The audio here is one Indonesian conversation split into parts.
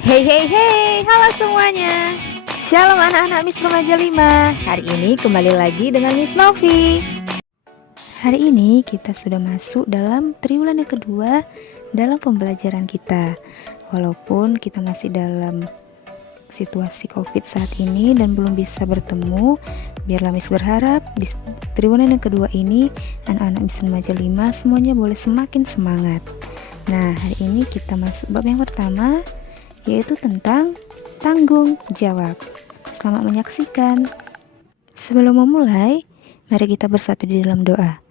Hey hey hey, halo semuanya. Shalom anak-anak Miss Remaja 5. Hari ini kembali lagi dengan Miss Novi. Hari ini kita sudah masuk dalam triwulan yang kedua dalam pembelajaran kita. Walaupun kita masih dalam situasi COVID saat ini dan belum bisa bertemu, biarlah Miss berharap di triwulan yang kedua ini anak-anak Miss Remaja 5 semuanya boleh semakin semangat. Nah, hari ini kita masuk bab yang pertama, yaitu tentang tanggung jawab. Selamat menyaksikan. Sebelum memulai, mari kita bersatu di dalam doa.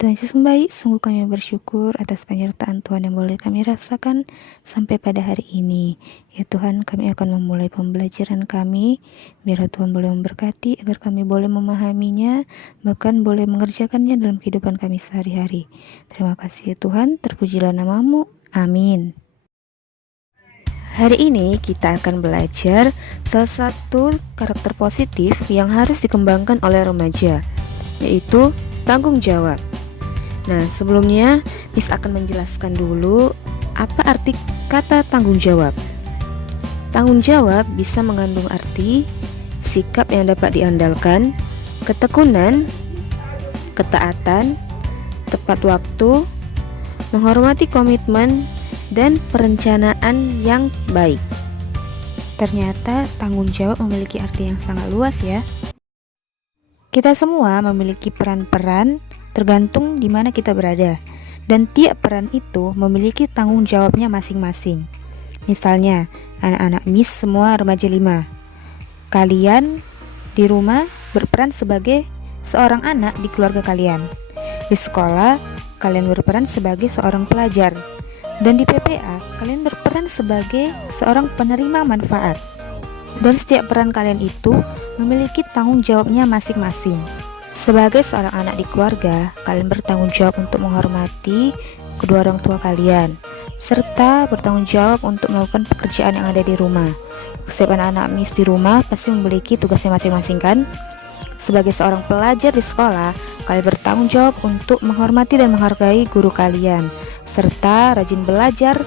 Tuhan Yesus yang baik, sungguh kami bersyukur atas penyertaan Tuhan yang boleh kami rasakan sampai pada hari ini. Ya Tuhan, kami akan memulai pembelajaran kami. Biar Tuhan boleh memberkati agar kami boleh memahaminya, bahkan boleh mengerjakannya dalam kehidupan kami sehari-hari. Terima kasih ya Tuhan, terpujilah namamu. Amin. Hari ini kita akan belajar salah satu karakter positif yang harus dikembangkan oleh remaja, yaitu tanggung jawab. Nah, sebelumnya Miss akan menjelaskan dulu apa arti kata tanggung jawab. Tanggung jawab bisa mengandung arti sikap yang dapat diandalkan, ketekunan, ketaatan, tepat waktu, menghormati komitmen, dan perencanaan yang baik. Ternyata tanggung jawab memiliki arti yang sangat luas ya. Kita semua memiliki peran-peran tergantung di mana kita berada, dan tiap peran itu memiliki tanggung jawabnya masing-masing. Misalnya, anak-anak Miss semua remaja 5. Kalian di rumah berperan sebagai seorang anak di keluarga kalian. Di sekolah, kalian berperan sebagai seorang pelajar. Dan di PPA, kalian berperan sebagai seorang penerima manfaat. Dan setiap peran kalian itu memiliki tanggung jawabnya masing-masing. Sebagai seorang anak di keluarga, kalian bertanggung jawab untuk menghormati kedua orang tua kalian, serta bertanggung jawab untuk melakukan pekerjaan yang ada di rumah. Setiap anak-anak Miss di rumah pasti memiliki tugasnya masing-masing kan? Sebagai seorang pelajar di sekolah, kalian bertanggung jawab untuk menghormati dan menghargai guru kalian, serta rajin belajar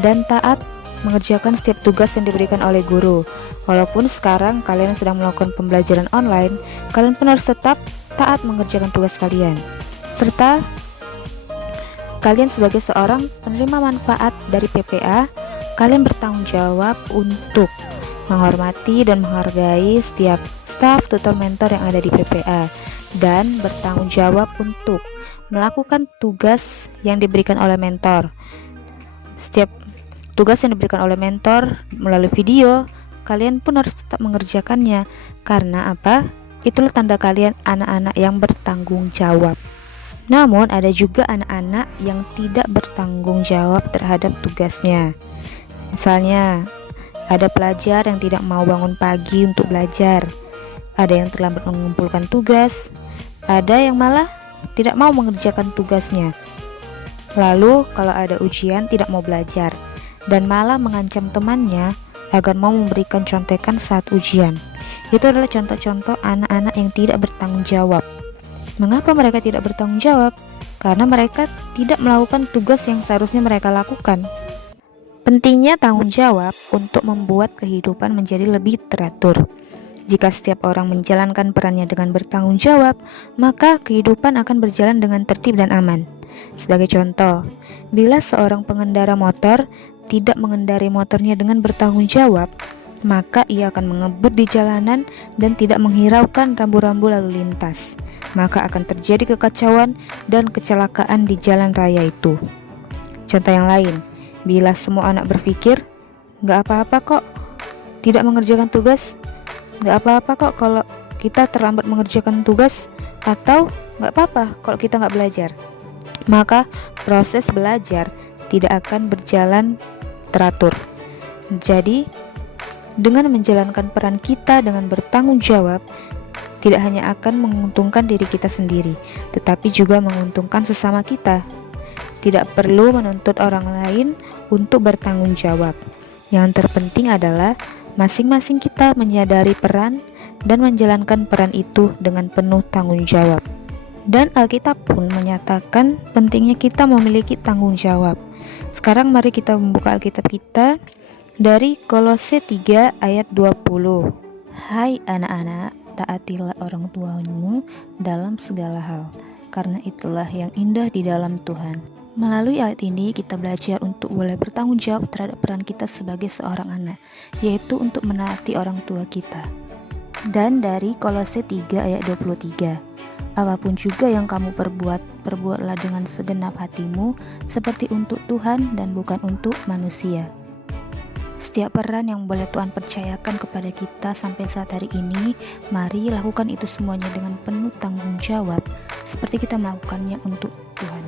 dan taat mengerjakan setiap tugas yang diberikan oleh guru. Walaupun sekarang kalian sedang melakukan pembelajaran online, kalian pun harus tetap taat mengerjakan tugas kalian. Serta kalian sebagai seorang penerima manfaat dari PPA, kalian bertanggung jawab untuk menghormati dan menghargai setiap staf, tutor, mentor yang ada di PPA, dan bertanggung jawab untuk melakukan tugas yang diberikan oleh mentor. Setiap tugas yang diberikan oleh mentor melalui video, kalian pun harus tetap mengerjakannya. Karena apa? Itulah tanda kalian anak-anak yang bertanggung jawab. Namun ada juga anak-anak yang tidak bertanggung jawab terhadap tugasnya. Misalnya, ada pelajar yang tidak mau bangun pagi untuk belajar, ada yang terlambat mengumpulkan tugas, ada yang malah tidak mau mengerjakan tugasnya. Lalu kalau ada ujian tidak mau belajar dan malah mengancam temannya agar mau memberikan contekan saat ujian. Itu adalah contoh-contoh anak-anak yang tidak bertanggung jawab. Mengapa mereka tidak bertanggung jawab? Karena mereka tidak melakukan tugas yang seharusnya mereka lakukan. Pentingnya tanggung jawab untuk membuat kehidupan menjadi lebih teratur. Jika setiap orang menjalankan perannya dengan bertanggung jawab, maka kehidupan akan berjalan dengan tertib dan aman. Sebagai contoh, bila seorang pengendara motor tidak mengendarai motornya dengan bertanggung jawab, maka ia akan mengebut di jalanan dan tidak menghiraukan rambu-rambu lalu lintas. Maka akan terjadi kekacauan dan kecelakaan di jalan raya itu. Contoh yang lain, bila semua anak berpikir, "Gak apa-apa kok tidak mengerjakan tugas, gak apa-apa kok kalau kita terlambat mengerjakan tugas, atau gak apa-apa kalau kita gak belajar," maka proses belajar tidak akan berjalan teratur. Jadi, dengan menjalankan peran kita dengan bertanggung jawab, tidak hanya akan menguntungkan diri kita sendiri, tetapi juga menguntungkan sesama kita. Tidak perlu menuntut orang lain untuk bertanggung jawab. Yang terpenting adalah masing-masing kita menyadari peran dan menjalankan peran itu dengan penuh tanggung jawab. Dan Alkitab pun menyatakan pentingnya kita memiliki tanggung jawab. Sekarang mari kita membuka Alkitab kita Dari Kolose 3 ayat 20. Hai anak-anak, taatilah orang tuamu dalam segala hal, karena itulah yang indah di dalam Tuhan. Melalui ayat ini kita belajar untuk boleh bertanggung jawab terhadap peran kita sebagai seorang anak, yaitu untuk menaati orang tua kita. Dan dari Kolose 3 ayat 23. Apapun juga yang kamu perbuatlah dengan segenap hatimu, seperti untuk Tuhan dan bukan untuk manusia. Setiap peran yang boleh Tuhan percayakan kepada kita sampai saat hari ini, mari lakukan itu semuanya dengan penuh tanggung jawab, seperti kita melakukannya untuk Tuhan.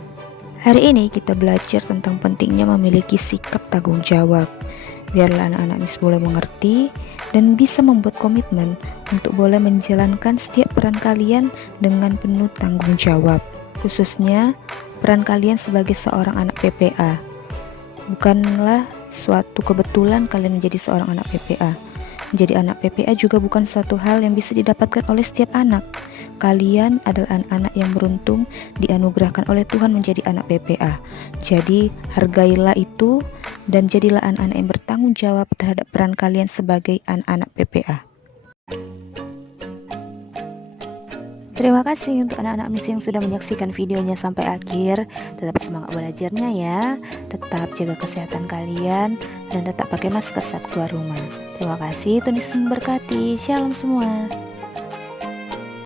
Hari ini kita belajar tentang pentingnya memiliki sikap tanggung jawab. Biarlah anak-anak Miss boleh mengerti dan bisa membuat komitmen untuk boleh menjalankan setiap peran kalian dengan penuh tanggung jawab. Khususnya peran kalian sebagai seorang anak PPA. Bukanlah suatu kebetulan kalian menjadi seorang anak PPA. Menjadi anak PPA juga bukan suatu hal yang bisa didapatkan oleh setiap anak. Kalian adalah anak-anak yang beruntung dianugerahkan oleh Tuhan menjadi anak PPA. Jadi hargailah itu dan jadilah anak-anak yang bertanggung jawab terhadap peran kalian sebagai anak-anak PPA. Terima kasih untuk anak-anak Miss yang sudah menyaksikan videonya sampai akhir. Tetap semangat belajarnya ya. Tetap jaga kesehatan kalian dan tetap pakai masker saat keluar rumah. Terima kasih, Tuhan Yesus memberkati. Shalom semua.